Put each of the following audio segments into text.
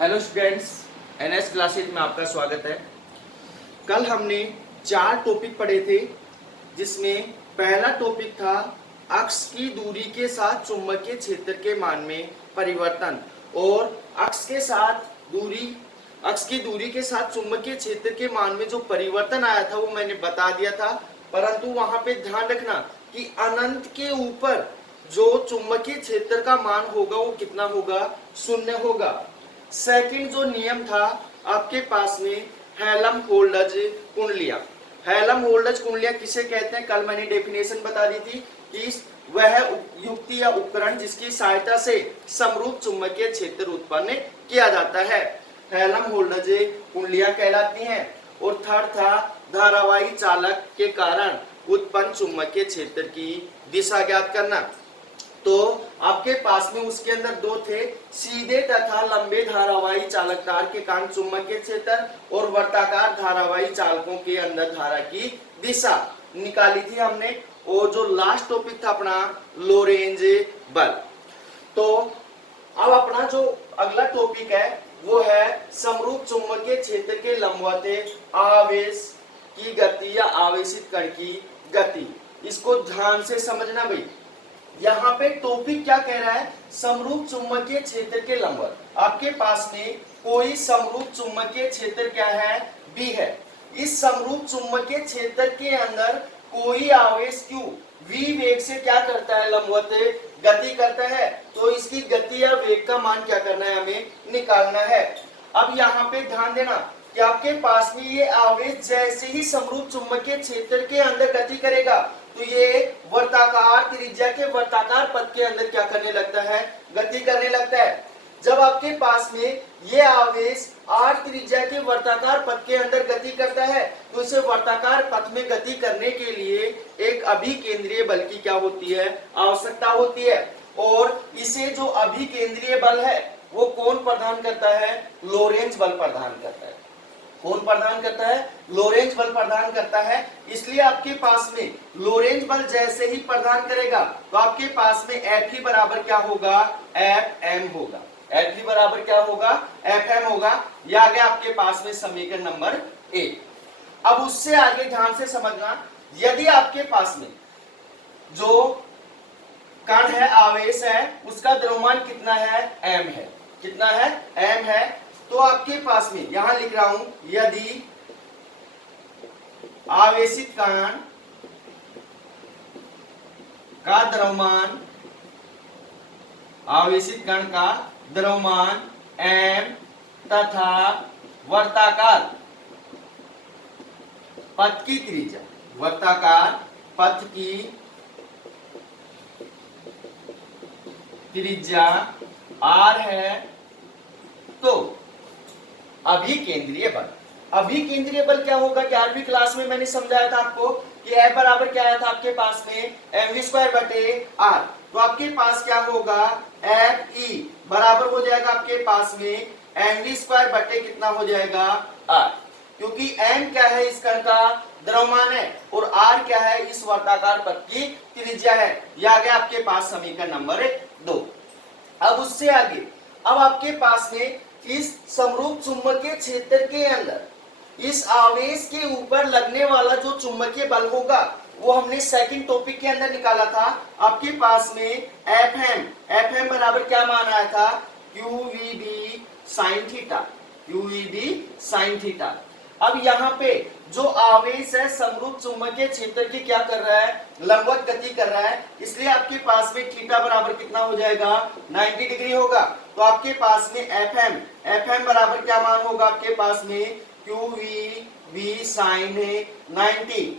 Hello students, NS classes में आपका स्वागत है। कल हमने 4 टॉपिक पढ़े थे, जिसमें पहला टॉपिक था अक्ष की दूरी के साथ चुंबकीय क्षेत्र के मान में परिवर्तन, और अक्ष की दूरी के साथ चुंबकीय क्षेत्र के मान में जो परिवर्तन आया था वो मैंने बता दिया था। परंतु वहां पे ध्यान रखना कि अनंत के ऊपर जो चुंबकीय क्षेत्र का मान होगा वो कितना होगा, 0 होगा। सेकंड जो नियम था आपके पास में, हेल्महोल्ट्ज़ कुंडलियां। हेल्महोल्ट्ज़ कुंडलियां किसे कहते हैं, कल मैंने डेफिनेशन बता दी थी कि वह युक्ति या उपकरण जिसकी सहायता से समरूप चुंबकीय क्षेत्र उत्पन्न किया जाता है, हेल्महोल्ट्ज़ कुंडलियां कहलाती हैं। और थर्ड था धारावाही चालक के कारण उत्पन्न चुंबकीय क्षेत्र की दिशा ज्ञात करना। तो आपके पास में उसके अंदर 2 थे, सीधे तथा लंबे धारावाही चालक तार के कारण चुंबकीय क्षेत्र, और वर्ताकार धारावाही चालकों के अंदर धारा की दिशा निकाली थी हमने। और जो लास्ट टॉपिक था अपना, लोरेंज बल। तो अब अपना जो अगला टॉपिक है वो है समरूप चुंबकीय क्षेत्र के लंबवत आवेश की गति या आवेशित कण की गति। इसको ध्यान से समझना भाई। यहाँ पे टॉपिक क्या कह रहा है, समरूप चुंबकीय क्षेत्र के लंबवत। आपके पास में कोई समरूप चुंबकीय क्षेत्र क्या है, बी है। इस समरूप चुंबकीय क्षेत्र के अंदर कोई आवेश क्यू v वेग से क्या करता है, लंबवत गति करता है। तो इसकी गति या वेग का मान क्या करना है, हमें निकालना है। अब यहाँ पे ध्यान देना कि आपके पास में ये आवेश जैसे ही समरूप चुंबकीय क्षेत्र के अंदर गति करेगा तो ये वर्ताकार त्रिज्या के वर्ताकार पथ के अंदर क्या करने लगता है, गति करने लगता है। जब आपके पास में ये आवेश r त्रिज्या के वर्ताकार पथ के अंदर गति करता है तो इसे वर्ताकार पथ में गति करने के लिए एक अभिकेंद्रीय बल की क्या होती है, आवश्यकता होती है। और इसे जो अभिकेंद्रीय बल है वो कौन प्रदान करता है, लोरेंज बल प्रदान करता है। कौन प्रदान करता है, लोरेंज बल प्रदान करता है। इसलिए आपके पास में लोरेंज बल जैसे ही प्रदान करेगा तो आपके पास में F बराबर क्या होगा, Fm होगा। F बराबर क्या होगा, Fm होगा। यह आ गया आपके पास में समीकरण नंबर 1। अब उससे आगे ध्यान से समझना, यदि आपके पास में जो कण है, आवेश है, उसका द्रव्यमान कितना है, m है। कितना है, m है। तो आपके पास में यहां लिख रहा हूं, यदि आवेशित कण का द्रव्यमान, आवेशित कण का द्रव्यमान m तथा वर्ताकार पथ की त्रिज्या, वर्ताकार पथ की त्रिज्या r है, तो अभिकेंद्रीय बल। अभिकेंद्रीय बल क्या होगा कि 8वीं क्लास में मैंने समझाया था आपको कि F बराबर क्या आया था आपके पास में, mv²/r। तो आपके पास क्या होगा, Fe बराबर हो जाएगा आपके पास में mv² कितना हो जाएगा, r। क्योंकि m क्या है, इस कण का द्रव्यमान है, और r क्या है, इस वर्ताकार पथ की त्रिज्या है। यह आ गया आपके पास समीकरण नंबर 2। अब उससे आगे, अब आपके पास में इस समरूप चुंबकीय क्षेत्र के अंदर इस आवेश के ऊपर लगने वाला जो चुंबकीय बल होगा वो हमने सेकंड टॉपिक के अंदर निकाला था। आपके पास में Fm बराबर क्या मान आया था, qvb sin theta, qvb sin theta. अब यहाँ पे जो आवेश है समरूप चुंबकीय क्षेत्र की क्या कर रहा है, लंबवत गति कर रहा है। इसलिए आपके पास में थीटा बराबर कितना हो जाएगा, 90 डिग्री होगा। तो आपके पास में Fm बराबर क्या मान होगा आपके पास में, qvb sin 90।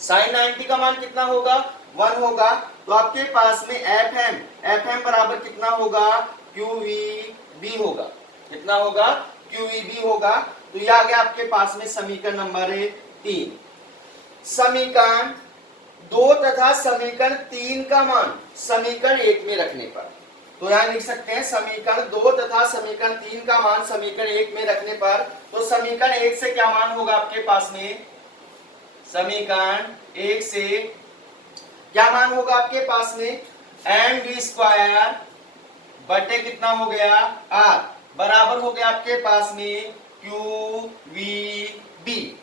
sin 90 का मान कितना होगा, 1 होगा। तो आपके पास में Fm बराबर कितना होगा, qvb होगा। कितना होगा, qvb होगा। तो यह आ गया आपके पास में समीकरण नंबर 3। समीकरण 2 तथा समीकरण 3 का मान समीकरण 1 में रखने पर, तो यहां लिख सकते हैं समीकरण 2 तथा समीकरण 3 का मान समीकरण 1 में रखने पर। तो समीकरण 1 से क्या मान होगा आपके पास में, समीकरण 1 से क्या मान होगा आपके पास में, mv² कितना हो गया, r। बराबर हो गया आपके पास में क्यू वी बी।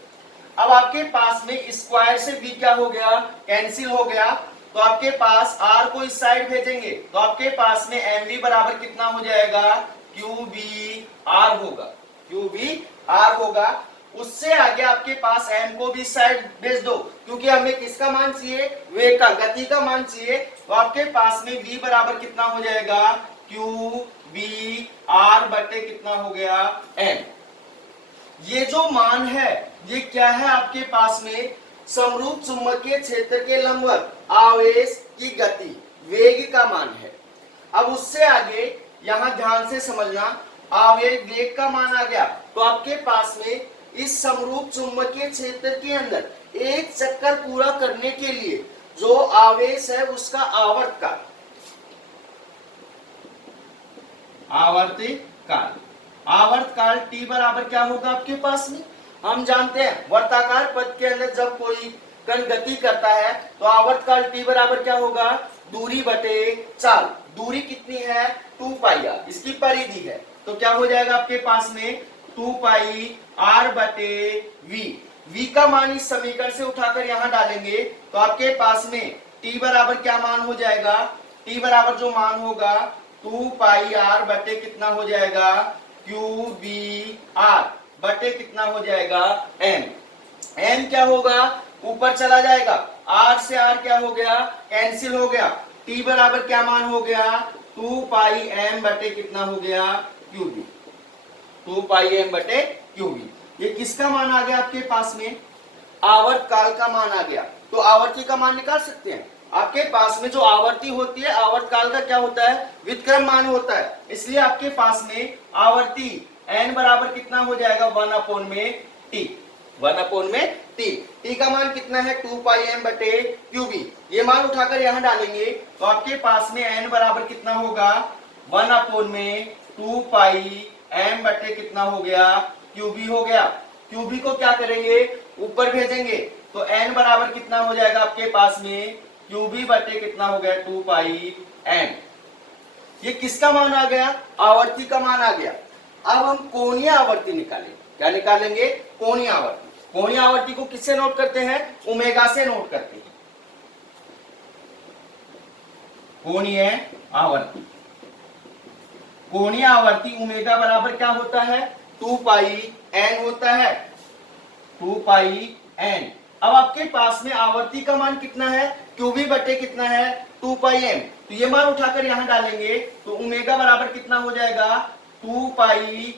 अब आपके पास में स्क्वायर से v क्या हो गया, कैंसिल हो गया। तो आपके पास r को इस साइड भेजेंगे तो आपके पास में mv बराबर कितना हो जाएगा, qbr होगा, qbr होगा। उससे आगे आपके पास m को भी इस साइड भेज दो, क्योंकि हमें किसका मान चाहिए, वेग का, गति का मान चाहिए। तो आपके पास में v बराबर कितना हो जाएगा, qbr बटे कितना हो गया, m। ये जो मान है ये क्या है आपके पास में, समरूप चुंबकीय क्षेत्र के लंबवत आवेश की गति, वेग का मान है। अब उससे आगे यहां ध्यान से समझना, आवेग वेग का मान आ गया तो आपके पास में इस समरूप चुंबकीय क्षेत्र के अंदर एक चक्कर पूरा करने के लिए जो आवेश है उसका आवर्तकाल, आवर्तकाल, आवर्तकाल t बराबर क्या होगा आपके पास में, हम जानते हैं वर्ताकार पथ के अंदर जब कोई कण गति करता है तो आवर्तकाल t बराबर क्या होगा, दूरी बटे चाल। दूरी कितनी है, 2 पाई आर, इसकी परिधि है। तो क्या हो जाएगा आपके पास में 2 पाई आर बटे v। v का मान इस समीकरण से उठाकर यहां डालेंगे तो आपके पास में t बराबर क्या मान हो जाएगा, t बराबर जो मान होगा 2 पाई आर बटे कितना हो जाएगा, क्यू बी आर बटे कितना हो जाएगा, m। m क्या होगा, ऊपर चला जाएगा, r से r क्या हो गया, कैंसिल हो गया। t बराबर क्या मान हो गया, 2 पाई m बटे कितना हो गया, क्यू बी, 2 पाई m बटे क्यू बी। ये किसका मान आ गया आपके पास में, आवर्तकाल का मान आ गया। तो आवर्ती का मान निकाल सकते हैं। आपके पास में जो आवर्ती होती है, आवर्तकाल का क्या होता है, व्युत्क्रम मान होता है। इसलिए आपके पास में आवर्ती n बराबर कितना हो जाएगा, 1 में t, 1 में t। t का मान कितना है, 2 पाई m बटे क्यू बी। ये मान उठाकर यहां डालेंगे तो आपके पास में n बराबर कितना होगा, 1 में 2 पाई m बटे कितना हो गया, क्यू बी हो गया। क्यू बी को क्या करेंगे, ऊपर भेजेंगे तो n बराबर कितना हो जाएगा आपके पास में, क्यू बी बटे कितना हो गया, 2 पाई m। ये किसका मान आ गया, आवर्ती का मान आ गया। अब हम कोणीय आवर्ती निकालेंगे। क्या निकालेंगे, कोणीय आवर्ती। कोणीय आवर्ती को किससे नोट करते हैं, ओमेगा से नोट करते हैं। कोणीय आवर्ती, कोणीय आवर्ती ओमेगा बराबर क्या होता है, 2 पाई n होता है, 2 पाई n। अब आपके पास में आवर्ती का मान कितना है, क्यूबी बटे कितना है, 2 पाई m। तो ये मान उठाकर यहां डालेंगे तो ओमेगा बराबर कितना हो जाएगा, 2 पाई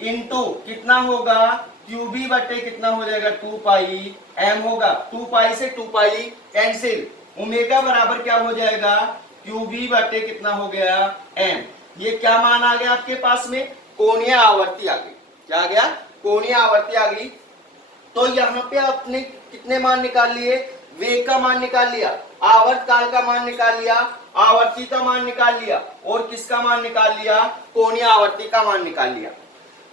इंटू कितना होगा, क्यूबी बटे कितना हो जाएगा, 2 पाई m होगा। 2 पाई से 2 पाई कैंसिल, ओमेगा बराबर क्या हो जाएगा, क्यूबी बटे कितना हो गया, m। ये क्या मान आ गया आपके पास में, कोणीय आवर्ती आ गई। क्या आ गया, कोणीय आवर्ती आ गई। तो यहाँ पे आपने कितने मान निकाल लिए, वेग का मान निकाल लिया, आवर्तकाल का मान निकाल लिया, आवर्ती का मान निकाल लिया और किसका मान निकाल लिया, कोणीय आवर्ती का मान निकाल लिया।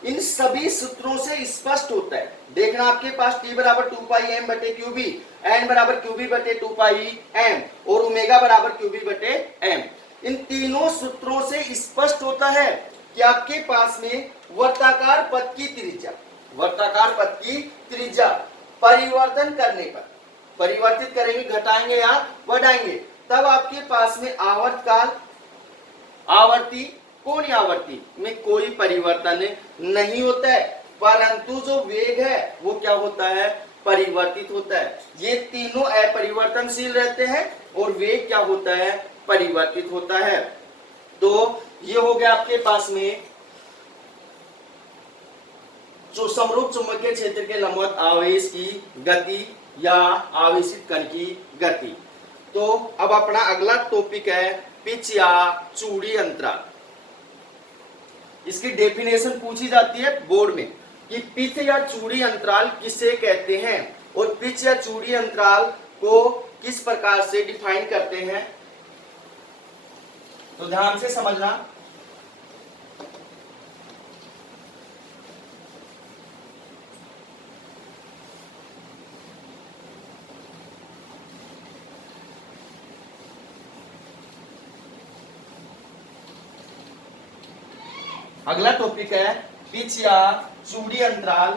इन सभी सूत्रों से स्पष्ट होता है, देखना आपके पास t बराबर 2 पाई m बटे क्यूबी, n बराबर क्यूबी बटे 2 पाई m और ओमेगा बराबर क्यूबी बटे m। इन तीनों सूत्रों से स्पष्ट होता है कि आपके पास में वर्ताकार पथ की त्रिज्या, वर्ताकार पथ की त्रिज्या परिवर्तन करने पर, परिवर्तित करेंगे, घटाएंगे या बढ़ाएंगे, तब आपके पास में आवर्तकाल, आवर्ती, कोणीय आवर्ती में कोई परिवर्तन नहीं होता है, परंतु जो वेग है वो क्या होता है, परिवर्तित होता है। ये तीनों अपरिवर्तनशील रहते हैं और वेग क्या होता है, परिवर्तित होता है। तो ये हो गया आपके पास में जो समरूप चुंबकीय क्षेत्र के लंबवत आवेश की गति या आवेशित कण की गति। तो अब अपना अगला टॉपिक है पिच या चूड़ी अंतराल। इसकी डेफिनेशन पूछी जाती है बोर्ड में कि पिच या चूड़ी अंतराल किसे कहते हैं और पिच या चूड़ी अंतराल को किस प्रकार से डिफाइन करते हैं। तो ध्यान से समझना, अगला टॉपिक है पिच या चूड़ी अंतराल।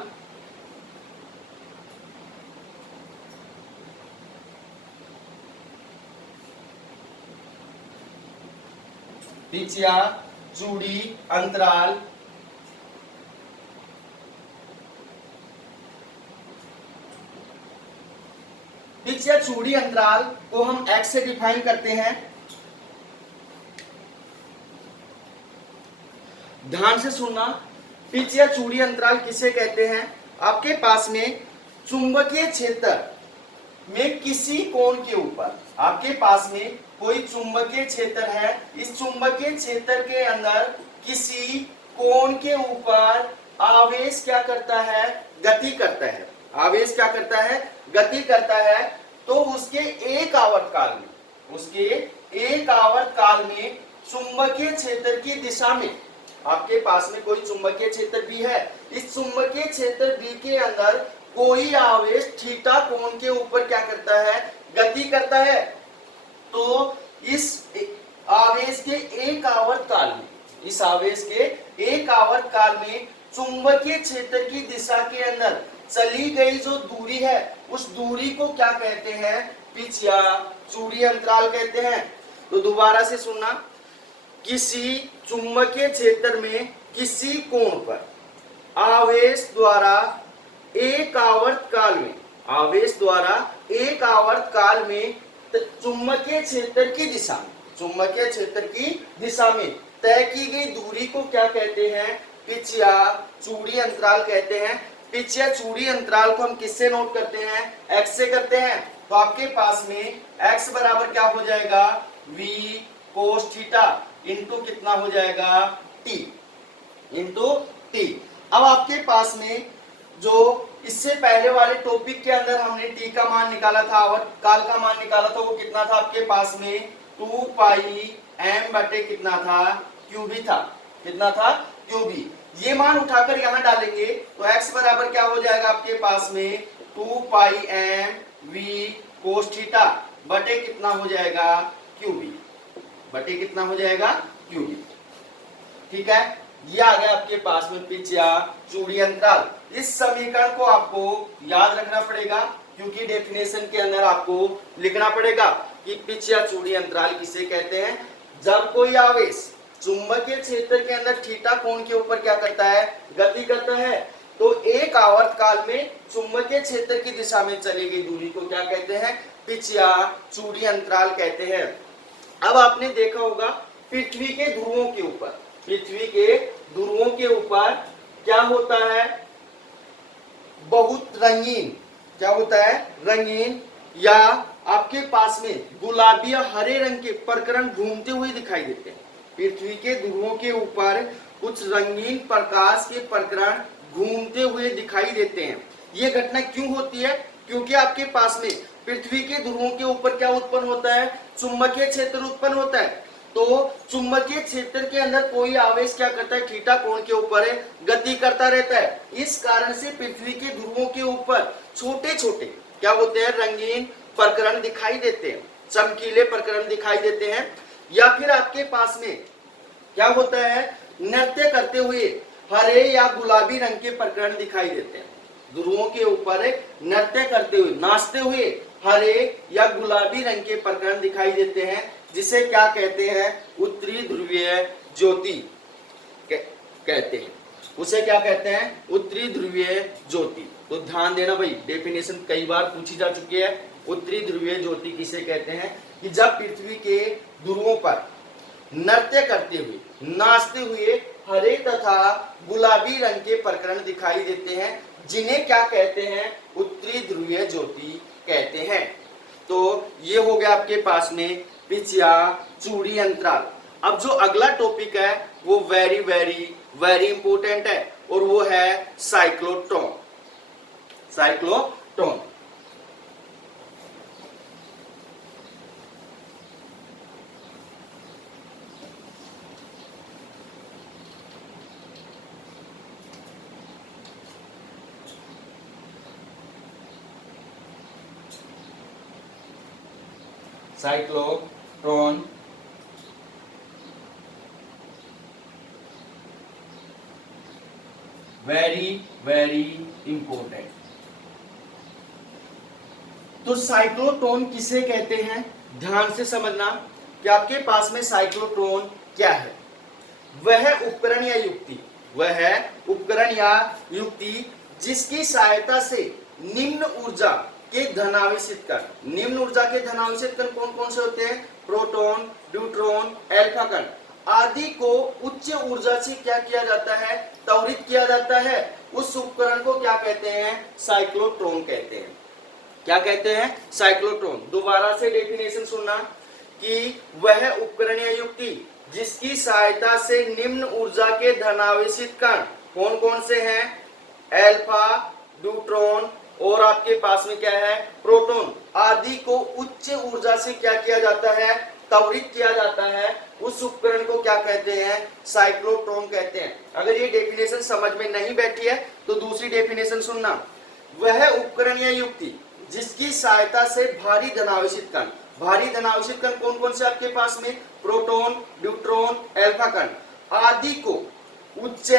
पिच या चूड़ी अंतराल। पिच या चूड़ी अंतराल को हम x से डिफाइन करते हैं। ध्यान से सुनना, पिच या चूड़ी अंतराल किसे कहते हैं? आपके पास में चुंबकीय क्षेत्र में किसी कोण के ऊपर, आपके पास में कोई चुंबकीय क्षेत्र है, इस चुंबकीय क्षेत्र के अंदर किसी कोण के ऊपर आवेश क्या करता है? गति करता है। आवेश क्या करता है? गति करता है। तो उसके एक आवर्तकाल में, उसके एक आवर्तकाल में चुंबकीय क्षेत्र की दिशा में, आपके पास में कोई चुंबकीय क्षेत्र बी है, इस चुंबकीय क्षेत्र बी के अंदर कोई आवेश थीटा कोण के ऊपर क्या करता है? गति करता है। तो इस आवेश के एक आवर्तकाल में, इस आवेश के एक आवर्तकाल में चुंबकीय क्षेत्र की दिशा के अंदर चली गई जो दूरी है, उस दूरी को क्या कहते हैं? पिच या चूड़ी अंतराल कहते हैं। तो दोबारा से सुनना, किसी चुंबकीय क्षेत्र में किसी कोण पर आवेश द्वारा एक आवर्तकाल में, आवेश द्वारा एक आवर्तकाल में चुंबकीय क्षेत्र की दिशा में, चुंबकीय क्षेत्र की दिशा में तय की गई दूरी को क्या कहते हैं? पिच या चूड़ी अंतराल कहते हैं। पिच या चूड़ी अंतराल को हम किससे नोट करते हैं? x से करते हैं। तो आपके पास में x बराबर क्या हो जाएगा? v cos थीटा इंटू कितना हो जाएगा? t into t। अब आपके पास में जो इससे पहले वाले टॉपिक के अंदर हमने t का मान निकाला था, आवर्तकाल का मान निकाला था, वो कितना था आपके पास में? 2 पाई m बटे कितना था? qb था। कितना था? qb। ये मान उठाकर यहां डालेंगे तो x बराबर क्या हो जाएगा आपके पास में? 2 पाई m v cos थीटा बटे कितना हो जाएगा? qb बटे कितना हो जाएगा? qb। ठीक है, ये आ गया आपके पास में पिच या चूड़ी अंतराल। इस समीकरण को आपको याद रखना पड़ेगा, क्योंकि डेफिनेशन के अंदर आपको लिखना पड़ेगा कि पिच या चूड़ी अंतराल किसे कहते हैं? जब कोई आवेश चुंबकीय क्षेत्र के अंदर थीटा कोण के ऊपर क्या करता है? गति करता है। तो एक आवर्तकाल में चुंबकीय क्षेत्र की दिशा में चली गई दूरी को क्या कहते हैं? पिच या चूड़ी अंतराल कहते हैं। अब आपने देखा होगा पृथ्वी के ध्रुवों के ऊपर, पृथ्वी के ध्रुवों के ऊपर क्या होता है? बहुत रंगीन, क्या होता है? रंगीन या आपके पास में गुलाबी या हरे रंग के प्रकरण घूमते हुए दिखाई देते हैं। पृथ्वी के ध्रुवों के ऊपर कुछ रंगीन प्रकाश के प्रकरण घूमते हुए दिखाई देते हैं। ये घटना क्यों होती है? क्योंकि आपके पास में पृथ्वी के ध्रुवों के ऊपर क्या उत्पन्न होता है? चुंबकीय क्षेत्र उत्पन्न होता है। तो चुंबकीय क्षेत्र के अंदर कोई आवेश क्या करता है? थीटा कोण के ऊपर गति करता रहता है। इस कारण से पृथ्वी के ध्रुवों के ऊपर छोटे छोटे क्या होते हैं? रंगीन प्रकरण दिखाई देते हैं, चमकीले प्रकरण दिखाई देते हैं। या फिर आपके पास में क्या होता है? नृत्य करते हुए हरे या गुलाबी रंग के प्रकरण दिखाई देते हैं। ध्रुवों के ऊपर नृत्य करते हुए, नाचते हुए हरे या गुलाबी रंग के प्रकरण दिखाई देते हैं, जिसे क्या कहते हैं? उत्तरी ध्रुवीय ज्योति कहते हैं। उसे क्या कहते हैं? उत्तरी ध्रुवीय ज्योति। तो ध्यान देना भाई, डेफिनेशन कई बार पूछी जा चुकी है। उत्तरी ध्रुवीय ज्योति किसे कहते हैं? कि जब पृथ्वी के ध्रुवों पर नृत्य करते हुए, नाचते हुए हरे तथा गुलाबी रंग के प्रकरण दिखाई देते हैं, जिन्हें क्या कहते हैं? उत्तरी ध्रुवीय ज्योति कहते हैं। तो ये हो गया आपके पास में पिच या चूड़ी अंतराल। अब जो अगला टॉपिक है वो वेरी वेरी वेरी इंपॉर्टेंट है, और वो है cyclotron. Cyclotron cyclotron very very important. तो साइक्लोट्रॉन किसे कहते हैं, ध्यान से समझना कि आपके पास में साइक्लोट्रॉन क्या है। वह उपकरण या युक्ति, वह उपकरण या युक्ति जिसकी सहायता से निम्न ऊर्जा के धनावेशित कण, निम्न ऊर्जा के धनावेशित कण कौन कौन से होते हैं, प्रोटॉन, न्यूट्रॉन, अल्फा कण आदि को उच्च ऊर्जा से क्या किया जाता है, त्वरित किया जाता है। उस उपकरण को क्या कहते हैं, साइक्लोट्रॉन कहते हैं। क्या कहते हैं, साइक्लोट्रॉन। दोबारा से डेफिनेशन सुनना कि वह उपकरण या युक्ति जिसकी सहायता से निम्न ऊर्जा के धनावेशित कण कौन कौन से हैं, अल्फा, न्यूट्रॉन और आपके पास में क्या है, प्रोटॉन आदि को उच्च ऊर्जा से क्या किया जाता है, त्वरित किया जाता है। उस उपकरण को क्या कहते हैं, साइक्लोट्रॉन कहते हैं। अगर ये डेफिनेशन समझ में नहीं बैठी है तो दूसरी डेफिनेशन सुनना, वह उपकरण या युक्ति जिसकी सहायता से भारी धनावेशित कण, भारी धनावेशित कण कौन कौन से आपके पास में, प्रोटॉन, न्यूट्रॉन, अल्फा कण आदि को उच्च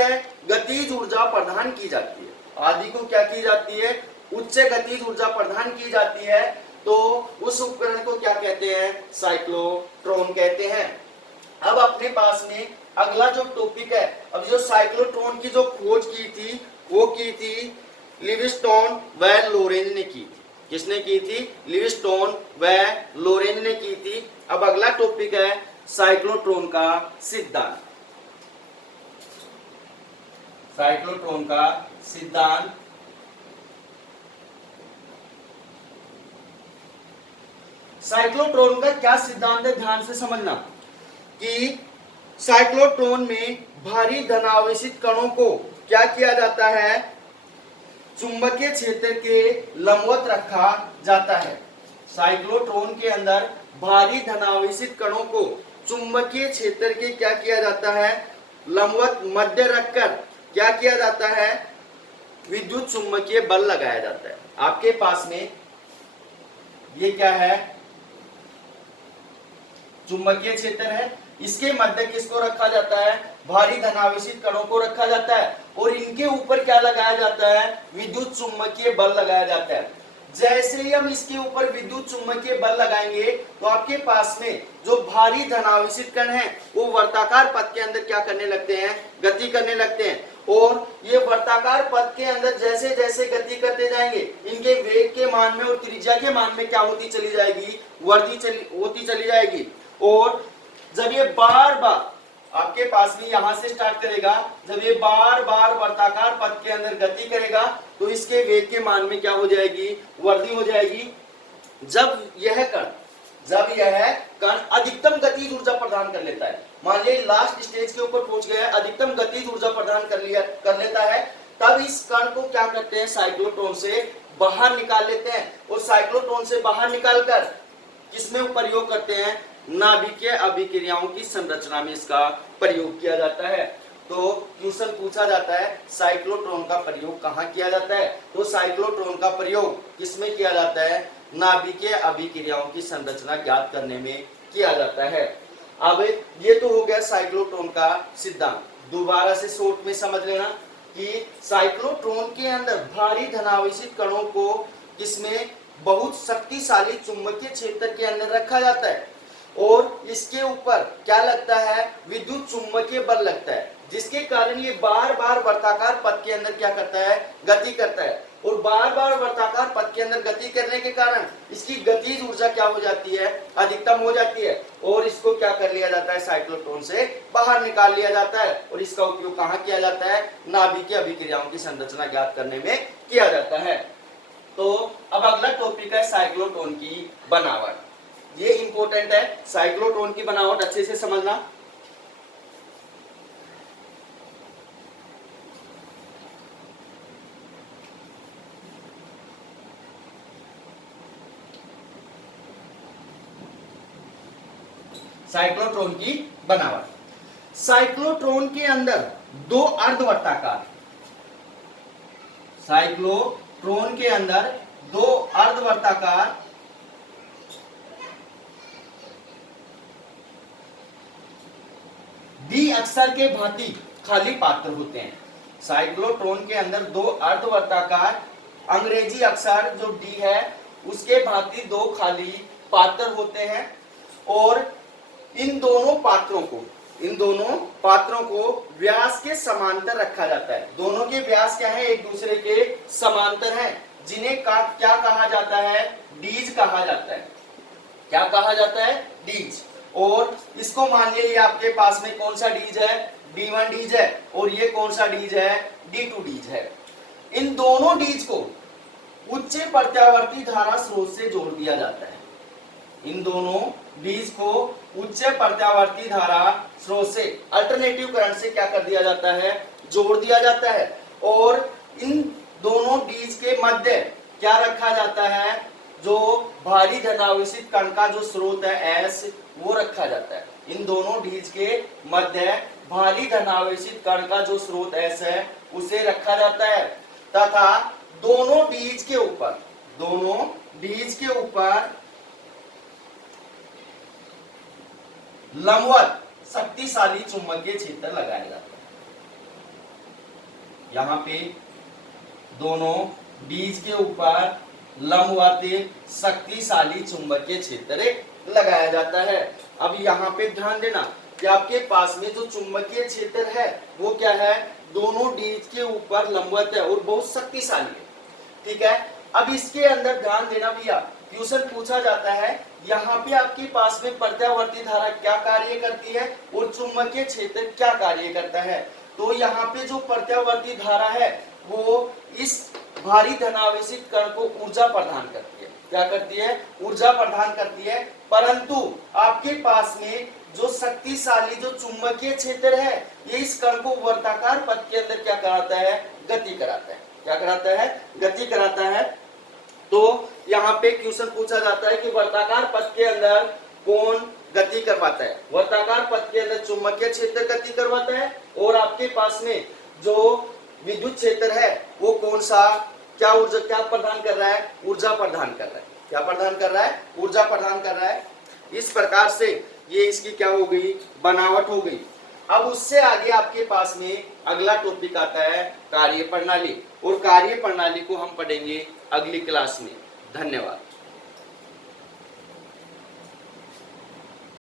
गतिज ऊर्जा प्रदान की जाती है। आदि को क्या की जाती है, उच्च गतिज ऊर्जा प्रदान की जाती है। तो उस उपकरण को क्या कहते हैं, साइक्लोट्रॉन कहते हैं। अब अपने पास में अगला जो टॉपिक है, अब जो साइक्लोट्रॉन की जो खोज की थी वो की थी लिविंगस्टोन व लोरेंज ने की थी। किसने की थी, लिविंगस्टोन व लोरेंज ने की थी। अब अगला टॉपिक है साइक्लोट्रॉन का सिद्धांत। साइक्लोट्रॉन का सिद्धांत। साइक्लोट्रॉन का क्या सिद्धांत है, ध्यान से समझना कि साइक्लोट्रॉन में भारी धनावेशित कणों को क्या किया जाता है, चुंबकीय क्षेत्र के लंबवत रखा जाता है। साइक्लोट्रॉन के अंदर भारी धनावेशित कणों को चुंबकीय क्षेत्र के क्या किया जाता है, लंबवत मध्य रखकर क्या किया जाता है, विद्युत चुंबकीय बल लगाया जाता है। आपके पास में ये क्या है, चुंबकीय क्षेत्र है, इसके मध्य किसको रखा जाता है, भारी धनावेशित कणों को रखा जाता है और इनके ऊपर क्या लगाया जाता है, विद्युत चुंबकीय बल लगाया जाता है। जैसे ही हम इसके ऊपर विद्युत चुंबकीय बल लगाएंगे तो आपके पास में जो भारी धनावेशित कण हैं वो वर्ताकार पथ के अंदर क्या करने लगते हैं, गति करने लगते हैं। और ये वर्ताकार पथ के अंदर जैसे जैसे गति करते जाएंगे इनके वेग के मान में और त्रिज्या के मान में क्या होती चली जाएगी, वृद्धि होती चली जाएगी। और जब ये बार बार आपके पास में यहां से स्टार्ट करेगा, जब ये बार बार वर्ताकार पथ के अंदर गति करेगा तो इसके वेग के मान में क्या हो जाएगी, वृद्धि हो जाएगी। जब यह कण अधिकतम गतिज ऊर्जा प्रदान कर लेता है, मान लीजिए लास्ट स्टेज के ऊपर पहुंच गया है, अधिकतम गतिज ऊर्जा प्रदान कर लेता है, तब इस कण को क्या करते हैं, साइक्लोट्रॉन से बाहर निकाल लेते हैं। और साइक्लोट्रॉन से बाहर निकालकर किसमें प्रयोग करते हैं, नाभिकीय अभिक्रियाओं की संरचना में इसका प्रयोग किया जाता है। तो क्वेश्चन पूछा जाता है साइक्लोट्रॉन का प्रयोग कहाँ किया जाता है, तो साइक्लोट्रॉन का प्रयोग किसमें किया जाता है, नाभिकीय अभिक्रियाओं की संरचना ज्ञात करने में किया जाता है। अब ये तो हो गया साइक्लोट्रॉन का सिद्धांत। दोबारा से शॉर्ट में समझ लेना कि साइक्लोट्रॉन के अंदर भारी धनावेशित कणों को किसमें, बहुत शक्तिशाली चुंबकीय क्षेत्र के अंदर रखा जाता है और इसके ऊपर क्या लगता है, विद्युत चुंबकीय बल लगता है, जिसके कारण ये बार बार वर्ताकार पथ के अंदर क्या करता है, गति करता है। और बार बार वर्ताकार पथ के अंदर गति करने के कारण इसकी गतिज ऊर्जा क्या हो जाती है, अधिकतम हो जाती है और इसको क्या कर लिया जाता है, साइक्लोट्रॉन से बाहर निकाल लिया जाता है। और इसका उपयोग कहाँ किया जाता है, नाभिकीय अभिक्रियाओं की संरचना ज्ञात करने में किया जाता है। तो अब अगला टॉपिक है साइक्लोट्रॉन की बनावट। ये इंपॉर्टेंट है, साइक्लोट्रॉन की बनावट अच्छे से समझना। साइक्लोट्रॉन की बनावट, साइक्लोट्रॉन के अंदर दो अर्धवर्ताकार, साइक्लोट्रॉन के अंदर दो अर्धवर्ताकार डी अक्षर के भांति खाली पात्र होते हैं। साइक्लोट्रॉन के अंदर दो अर्धवर्ताकार अंग्रेजी अक्षर जो डी है उसके भांति दो खाली पात्र होते हैं और इन दोनों पात्रों को व्यास के समांतर रखा जाता है। दोनों के व्यास क्या है, एक दूसरे के समांतर हैं, जिन्हें क्या कहा जाता है, डीज कहा जाता है। क्या कहा जाता है, डीज। और इसको मान लिया ये आपके पास में कौन सा डीज है, D1 डीज है, और ये कौन सा डीज है, D2 डीज है। इन दोनों डीज को उच्च प्रत्यावर्ती धारा स्रोत से जोड़ दिया जाता है। इन दोनों डीज को उच्च प्रत्यावर्ती धारा स्रोत से, अल्टरनेटिव करंट से क्या कर दिया जाता है, जोड़ दिया जाता है। और इन दोनों डीज के मध्य क्या रखा जाता है, जो भारी धनावेशित कण का जो स्रोत है S, वो रखा जाता है। इन दोनों डीज के मध्य भारी धनावेशित कण का जो स्रोत S है उसे रखा जाता है, तथा दोनों डीज के ऊपर लंबवत शक्तिशाली चुंबकीय क्षेत्र लगाया जाता है। यहाँ पे दोनों डीज के ऊपर लंबवत शक्तिशाली चुंबकीय क्षेत्र लगाया जाता है। अब यहाँ पे ध्यान देना कि आपके पास में जो चुंबकीय क्षेत्र है वो क्या है, दोनों डीज के ऊपर लंबवत है और बहुत शक्तिशाली है। ठीक है, अब इसके अंदर ध्यान देना भैया, क्वेश्चन पूछा जाता है यहाँ पे आपके पास में प्रत्यावर्ती धारा क्या कार्य करती है और चुंबकीय क्षेत्र क्या कार्य करता है। तो यहाँ पे जो प्रत्यावर्ती धारा है वो इस भारी धनावेशित कण को ऊर्जा प्रदान करती है। क्या करती है, ऊर्जा प्रदान करती है। परंतु आपके पास में जो शक्तिशाली जो चुंबकीय क्षेत्र है ये इस कण को वर्ताकार पथ के अंदर क्या कराता है, गति कराता है। क्या कराता है, गति कराता है। तो यहाँ पे क्वेश्चन पूछा जाता है कि वर्ताकार पथ के अंदर कौन गति करवाता है। वर्ताकार पथ के अंदर चुंबकीय क्षेत्र गति करवाता है और आपके पास में जो विद्युत क्षेत्र है वो कौन सा, क्या ऊर्जा क्या प्रदान कर रहा है, ऊर्जा प्रदान कर रहा है। क्या प्रदान कर रहा है, ऊर्जा प्रदान कर रहा है। इस प्रकार से ये इसकी क्या हो गई, बनावट हो गई। अब उससे आगे आपके पास में अगला टॉपिक आता है कार्य प्रणाली, और कार्य प्रणाली को हम पढ़ेंगे अगली क्लास में। धन्यवाद।